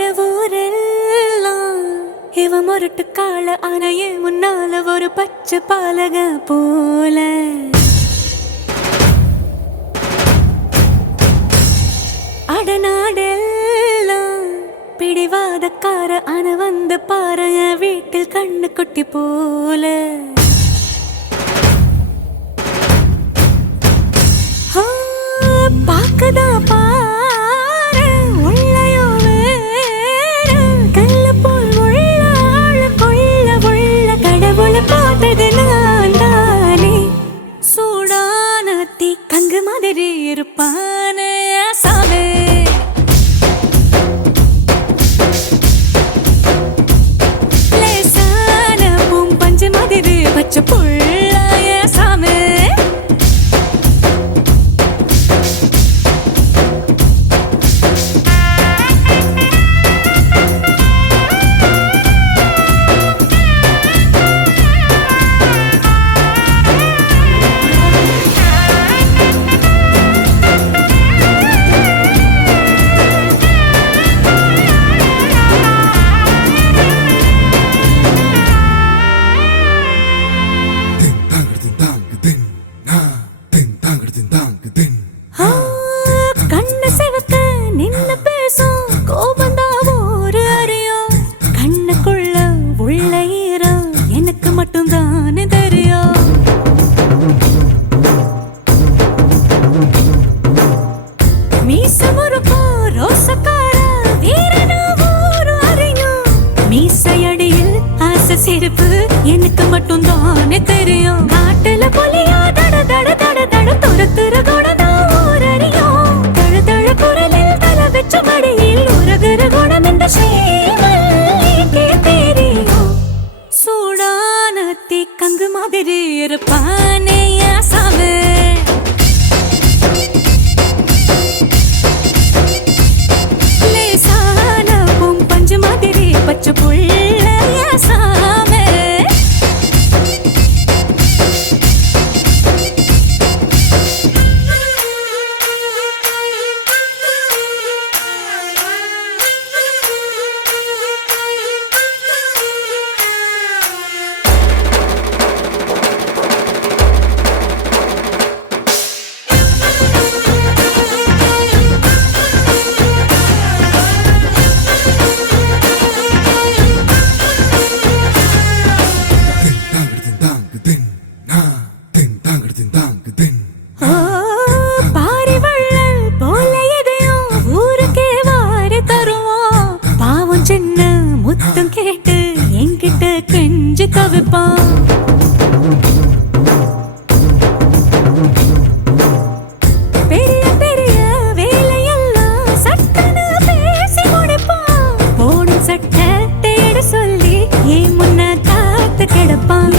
ஊரெல்லாம் இவ மொரட்டு கால ஆனைய முன்னால ஒரு பச்சை பாலக போல அடநாடெல்லாம் பிடிவாதக்கார ஆன வந்து பாரு வீட்டில் கண்ணு குட்டி போல பாக்கதா பாரு உள்ளயோ வேற கல்ல போல் உள்ள ஆள கொள்ள உள்ள கடவுளை பார்த்தது நான் தானே சூடான தீ கங்கு மாதிரி இருப்பானே சாமே லேசான பூம்பஞ்சு மாதிரி பச்சை புள்ளாய சாமே கண்ணு சிவக்க நின்னு பேசும் கோபந்தா ஒரு அறியும் கண்ணுக்குள்ள உள்ள ஈரம் எனக்கு மட்டும் தானே தெரியும் மீச முறுக்கோ ரோசக்கார வீரனா ஒரு அறியும் மீசையடியில் ஆசை சிரிப்பு எனக்கு மட்டும் தானே தெரியும் காட்டுல புலியா தட தட தட தட துரத்துற குணம் ஒரு அறியும் தழ தழ குரலில் தலை வச்ச மடியில் உருகிற குணம் இந்த சேவல்லிக்கே தெரியும் சூடான தீ கங்கு மாதிரி இருப்பானே சாமி லேசான பூம்பஞ்சு மாதிரி பச்சை புள்ள சாமி முத்தம் கேட்டு என்கிட்ட கெஞ்சு தவிப்பான் பெரிய பெரிய வேலையெல்லாம் சட்டன பேசி முடிப்பான் போடும் சட்ட தேட சொல்லி ஏன் முன்ன காத்து கிடப்பான்